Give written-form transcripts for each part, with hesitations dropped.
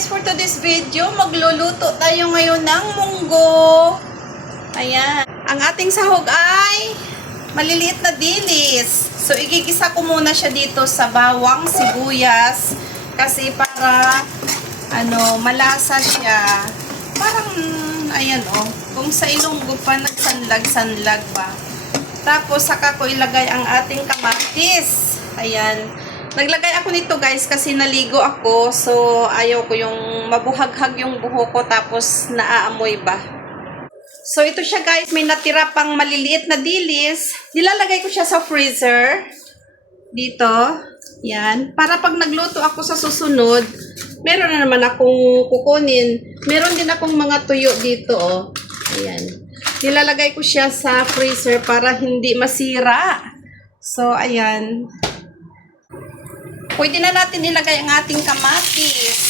guys, for today's video, magluluto tayo ngayon ng munggo. Ayan. Ang ating sahog ay maliliit na dilis. So, igigisa ko muna siya dito sa bawang, sibuyas. Kasi para, malasa siya. Parang, ayan kung sa Ilonggo pa, nagsanlag-sanlag pa. Tapos, saka ko ilagay ang ating kamatis. Ayan. Naglagay ako nito guys kasi naligo ako. So, ayaw ko yung mabuhaghag yung buhok ko tapos naaamoy ba. So, ito siya guys. May natira pang maliliit na dilis. Nilalagay ko siya sa freezer. Dito. Yan. Para pag nagluto ako sa susunod, meron na naman akong kukunin. Meron din akong mga tuyo dito. Ayan. Nilalagay ko siya sa freezer para hindi masira. So, ayan. Pwede na natin ilagay ang ating kamatis.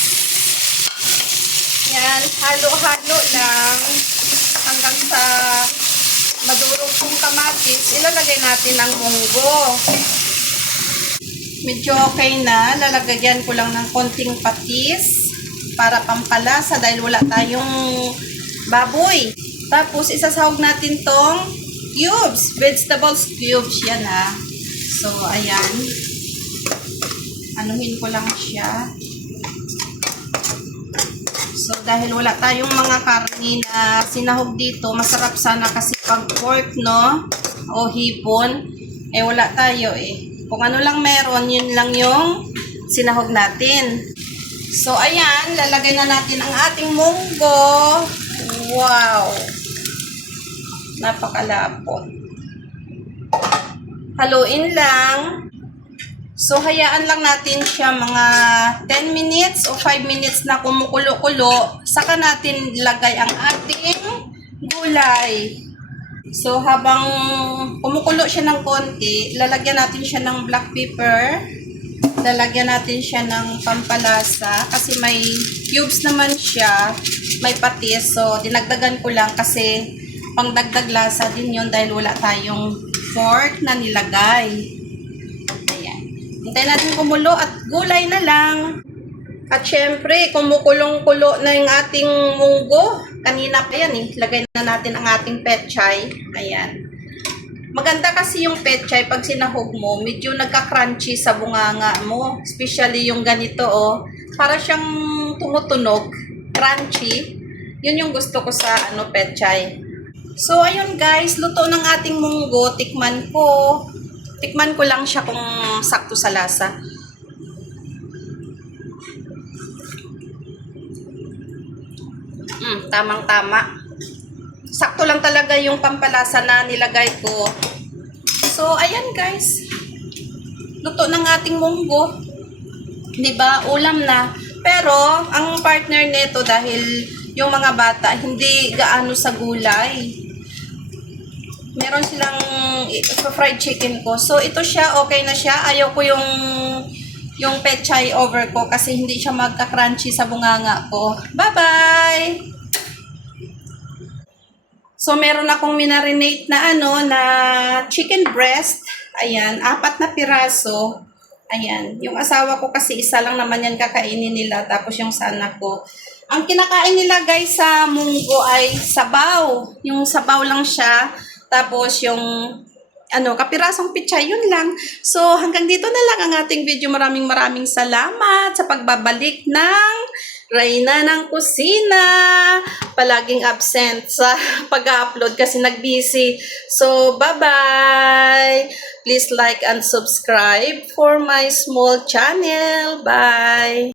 Yan, halo-halo lang hanggang sa madurog yung kamatis. Ilalagay natin ang munggo. Medyo okay na. Lalagyan ko lang ng konting patis para pampalasa dahil wala tayong baboy. Tapos, isasahog natin tong cubes. Vegetables cubes yan So, ayan. Anuhin ko lang siya. So, dahil wala tayong mga karni na sinahog dito, masarap sana kasi pag pork, o hipon, wala tayo Kung ano lang meron, yun lang yung sinahog natin. So, ayan, lalagay na natin ang ating munggo. Wow! Napakalapot. Haluin lang. So, hayaan lang natin siya mga 10 minutes o 5 minutes na kumukulo-kulo. Saka natin ilagay ang ating gulay. So, habang kumukulo siya ng konti, lalagyan natin siya ng black pepper. Lalagyan natin siya ng pampalasa kasi may cubes naman siya. May patis. So, dinagdagan ko lang kasi pangdagdag lasa din yun dahil wala tayong pork na nilagay. Hintayin natin kumulo at gulay na lang. At syempre, kumukulong-kulo na yung ating munggo. Kanina pa yan Lagay na natin ang ating pechay. Ayan. Maganda kasi yung pechay pag sinahog mo, medyo nagka-crunchy sa bunganga mo. Especially yung ganito Para siyang tumutunog. Crunchy. Yun yung gusto ko sa pechay. So, ayun guys, luto ng ating munggo. Tikman ko lang siya kung sakto sa lasa. Tamang-tama. Sakto lang talaga yung pampalasa na nilagay ko. So, ayan guys. Luto ng ating munggo. Diba? Ulam na. Pero, ang partner nito dahil yung mga bata, hindi gaano sa gulay. Meron silang fried chicken ko. So, ito siya, okay na siya. Ayaw ko yung pechay over ko kasi hindi siya magka-crunchy sa bunganga ko. Bye-bye! So, meron akong minarinate na na chicken breast. Ayan, 4 na piraso. Ayan, yung asawa ko kasi isa lang naman yan kakainin nila. Tapos yung sa anak ko. Ang kinakain nila guys sa munggo ay sabaw. Yung sabaw lang siya. Tapos yung kapirasong pichay, yun lang. So, hanggang dito na lang ang ating video. Maraming salamat sa pagbabalik ng Reyna ng Kusina. Palaging absent sa pag-upload kasi nag-busy. So, bye-bye! Please like and subscribe for my small channel. Bye!